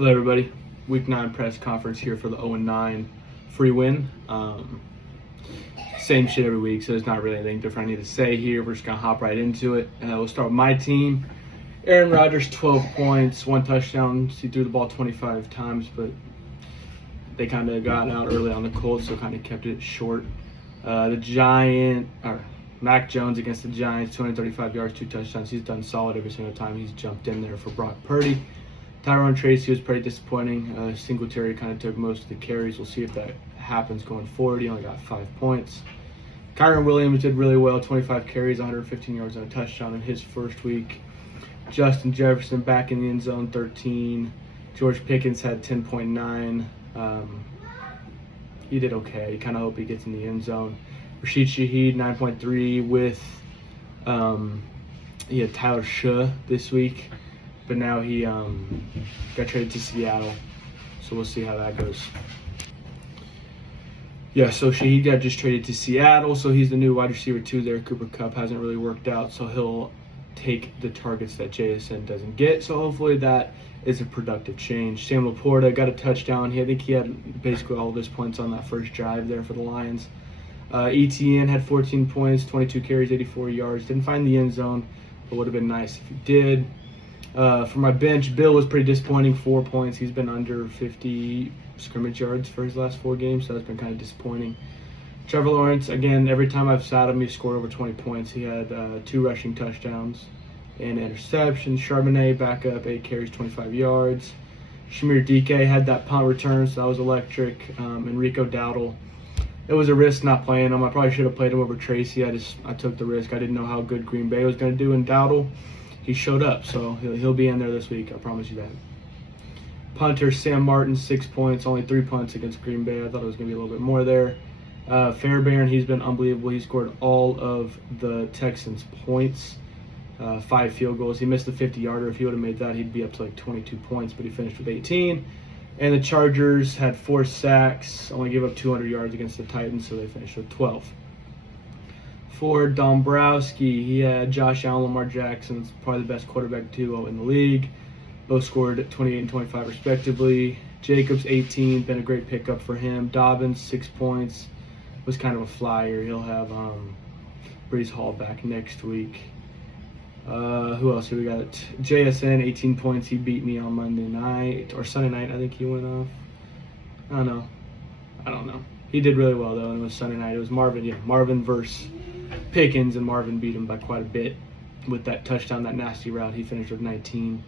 Hello, everybody. Week 9 press conference here for the 0-9 free win. Same shit every week, so there's not really anything different I need to say here. We're just going to hop right into it. We'll start with my team. Aaron Rodgers, 12 points, 1 touchdown. He threw the ball 25 times, but they kind of got out early on the Colts, so kind of kept it short. Mac Jones against the Giants, 235 yards, 2 touchdowns. He's done solid every single time he's jumped in there for Brock Purdy. Tyrone Tracy was pretty disappointing. Singletary kind of took most of the carries. We'll see if that happens going forward. He only got 5 points. Kyren Williams did really well, 25 carries, 115 yards and a touchdown in his first week. Justin Jefferson back in the end zone, 13. George Pickens had 10.9. He did okay. Kind of hope he gets in the end zone. Rashid Shaheed, 9.3 with he had Tyler Shah this week, but now he got traded to Seattle, so we'll see how that goes. Yeah, so Shaheed got just traded to Seattle, so he's the new wide receiver 2 there. Cooper Kupp hasn't really worked out, so he'll take the targets that JSN doesn't get, so hopefully that is a productive change. Sam Laporta got a touchdown. I think he had basically all of his points on that first drive there for the Lions. ETN had 14 points, 22 carries, 84 yards. Didn't find the end zone, but would have been nice if he did. For my bench, Bill was pretty disappointing, 4 points. He's been under 50 scrimmage yards for his last 4 games, so that's been kind of disappointing. Trevor Lawrence, again, every time I've sat him, he scored over 20 points. He had 2 rushing touchdowns and interceptions. Charbonnet back up, 8 carries, 25 yards. Shamir DK had that punt return, so that was electric. Enrico Dowdle, it was a risk not playing him. I probably should have played him over Tracy. I took the risk. I didn't know how good Green Bay was going to do, and Dowdle, he showed up, so he'll be in there this week. I promise you that. Punter Sam Martin, 6 points, only 3 punts against Green Bay. I thought it was going to be a little bit more there. Fairbairn, he's been unbelievable. He scored all of the Texans' points, 5 field goals. He missed the 50-yarder. If he would have made that, he'd be up to like 22 points, but he finished with 18. And the Chargers had 4 sacks, only gave up 200 yards against the Titans, so they finished with 12. For Dombrowski, he had Josh Allen, Lamar Jackson, probably the best quarterback duo in the league. Both scored 28 and 25 respectively. Jacobs, 18, been a great pickup for him. Dobbins, 6 points, was kind of a flyer. He'll have Breece Hall back next week. Who else here we got? JSN, 18 points. He beat me on Monday night, or Sunday night, I think he went off. I don't know. He did really well, though, and it was Sunday night. It was Marvin versus Pickens, and Marvin beat him by quite a bit with that touchdown, that nasty route. He finished with 19.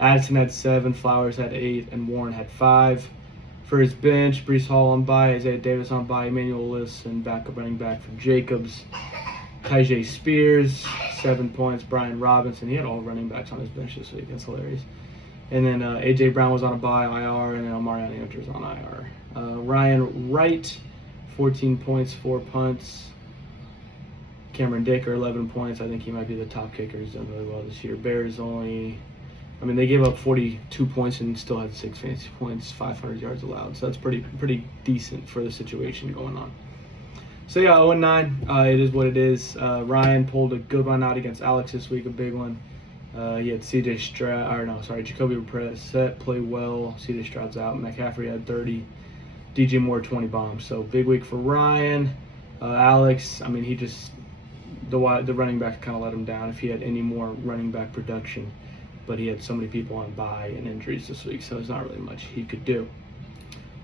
Addison had 7, Flowers had 8, and Warren had 5. For his bench, Breece Hall on bye, Isaiah Davis on bye, Emmanuel Wilson, backup running back for Jacobs. Tyjae Spears, 7 points. Brian Robinson, he had all running backs on his bench this week. That's hilarious. And then A.J. Brown was on a bye, IR, and then Omarion Hunter's on IR. Ryan Wright, 14 points, 4 punts. Cameron Dicker, 11 points. I think he might be the top kicker. He's done really well this year. Bears they gave up 42 points and still had 6 fantasy points, 500 yards allowed. So that's pretty decent for the situation going on. So yeah, 0-9, it is what it is. Ryan pulled a good one out against Alex this week, a big one. He had Jacoby Brissett play well. C.J. Stroud's out. McCaffrey had 30. DJ Moore, 20 bombs. So big week for Ryan. Alex, the running back kind of let him down if he had any more running back production. But he had so many people on bye and injuries this week, so there's not really much he could do.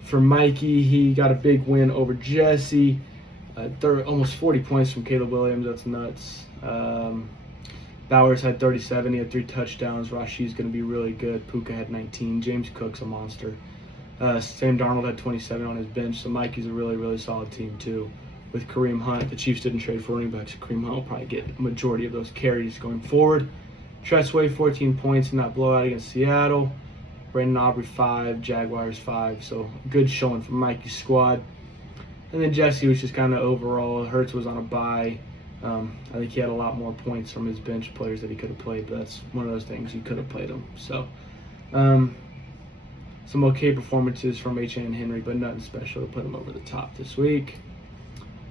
For Mikey, he got a big win over Jesse. Almost 40 points from Caleb Williams. That's nuts. Bowers had 37. He had 3 touchdowns. Rashi's going to be really good. Puka had 19. James Cook's a monster. Sam Darnold had 27 on his bench, so Mikey's a really, really solid team too. With Kareem Hunt, the Chiefs didn't trade for running backs. So Kareem Hunt will probably get a majority of those carries going forward. Tressway, 14 points in that blowout against Seattle. Brandon Aubrey, 5. Jaguars, 5. So good showing from Mikey's squad. And then Jesse was just kind of overall. Hurts was on a bye. I think he had a lot more points from his bench players that he could have played, but that's one of those things. You could have played him. So some okay performances from H.A. and Henry, but nothing special to put him over the top this week.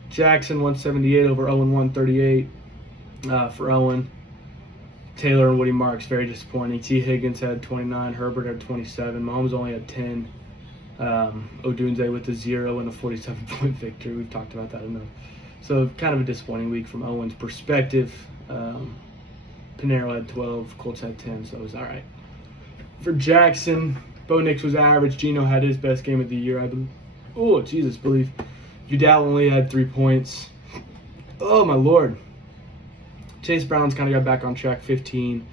Jackson, 178 over Owen, 138 for Owen. Taylor and Woody Marks, very disappointing. T. Higgins had 29. Herbert had 27. Mahomes only had 10. Odunze with a 0 and a 47-point victory. We've talked about that enough. So kind of a disappointing week from Owen's perspective. Pinero had 12. Colts had 10, so it was all right. For Jackson, Bo Nix was average. Geno had his best game of the year, I believe. Oh, Jesus, believe. Udall only had 3 points. Oh, my Lord. Chase Brown's kind of got back on track, 15.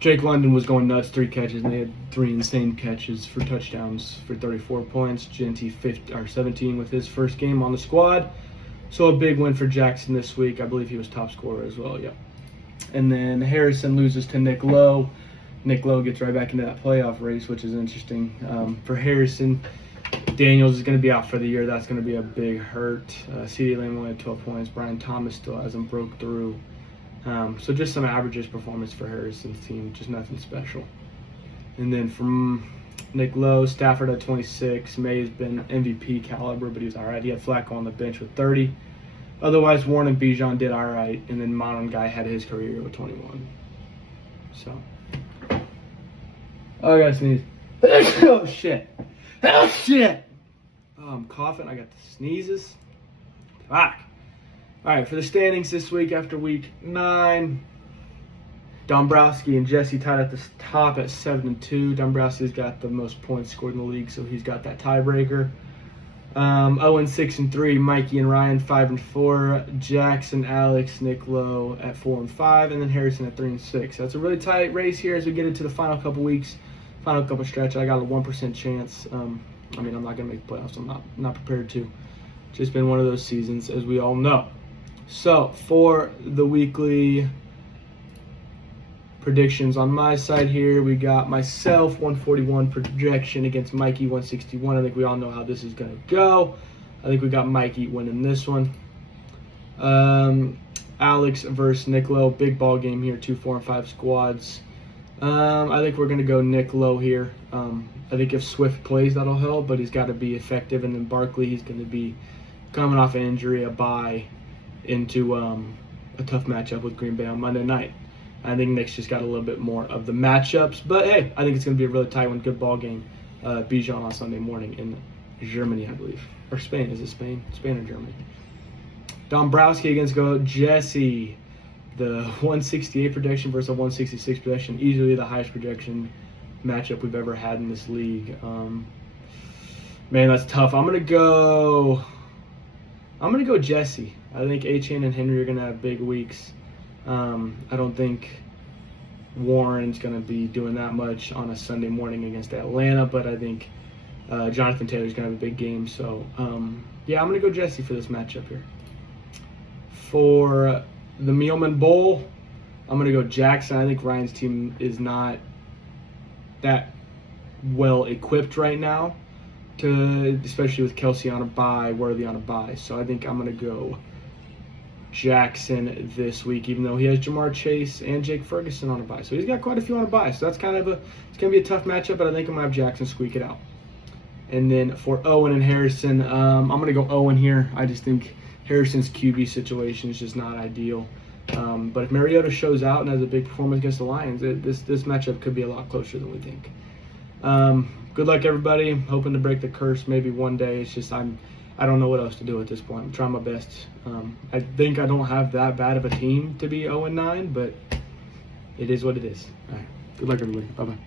Drake London was going nuts, 3 catches, and they had 3 insane catches for touchdowns for 34 points. Genty 17 with his first game on the squad. So a big win for Jackson this week. I believe he was top scorer as well, yep. And then Harrison loses to Nick Lowe. Nick Lowe gets right back into that playoff race, which is interesting. For Harrison, Daniels is going to be out for the year. That's going to be a big hurt. CeeDee Lamb only had 12 points. Brian Thomas still hasn't broke through. So just some average performance for Harrison's team, just nothing special. And then from Nick Lowe, Stafford at 26. May's been MVP caliber, but he was all right. He had Flacco on the bench with 30. Otherwise, Warren and Bijan did all right. And then Monon Guy had his career with 21. So, oh, I gotta sneeze. Oh, shit. Oh, shit. Oh, I'm coughing. I got the sneezes. Fuck. All right, for the standings this week after week 9, Dombrowski and Jesse tied at the top at 7-2. Dombrowski's got the most points scored in the league, so he's got that tiebreaker. Owen 6-3. Mikey and Ryan 5-4. Jackson, Alex, Nick Lowe at 4-5, and then Harrison at 3-6. That's a really tight race here as we get into the final couple weeks, final couple stretch. I got a 1% chance. I'm not gonna make the playoffs. I'm not prepared to. Just been one of those seasons, as we all know. So, for the weekly predictions on my side here, we got myself, 141 projection against Mikey, 161. I think we all know how this is going to go. I think we got Mikey winning this one. Alex versus Nick Lowe, big ball game here, 2, 4, and 5 squads. I think we're going to go Nick Lowe here. I think if Swift plays, that'll help, but he's got to be effective. And then Barkley, he's going to be coming off an injury, a bye, into a tough matchup with Green Bay on Monday night. I think Nick's just got a little bit more of the matchups. But, hey, I think it's going to be a really tight one. Good ball game. Bijan on Sunday morning in Germany, I believe. Or Spain. Is it Spain? Spain or Germany? Dombrowski against Jesse. The 168 projection versus a 166 projection. Easily the highest projection matchup we've ever had in this league. Man, that's tough. I'm gonna go Jesse. I think Achane and Henry are gonna have big weeks. I don't think Warren's gonna be doing that much on a Sunday morning against Atlanta, but I think Jonathan Taylor's gonna have a big game. So yeah, I'm gonna go Jesse for this matchup here. For the Mealman Bowl, I'm gonna go Jackson. I think Ryan's team is not that well equipped right now, especially with Kelsey on a bye, Worthy on a bye. So I think I'm gonna go Jackson this week, even though he has Jamar Chase and Jake Ferguson on a bye. So he's got quite a few on a bye. So that's kind of it's gonna be a tough matchup, but I think I'm gonna have Jackson squeak it out. And then for Owen and Harrison, I'm gonna go Owen here. I just think Harrison's QB situation is just not ideal. But if Mariota shows out and has a big performance against the Lions, this matchup could be a lot closer than we think. Good luck, everybody. I'm hoping to break the curse maybe one day. It's just I don't know what else to do at this point. I'm trying my best. I think I don't have that bad of a team to be 0-9, but it is what it is. All right. Good luck, everybody. Bye-bye.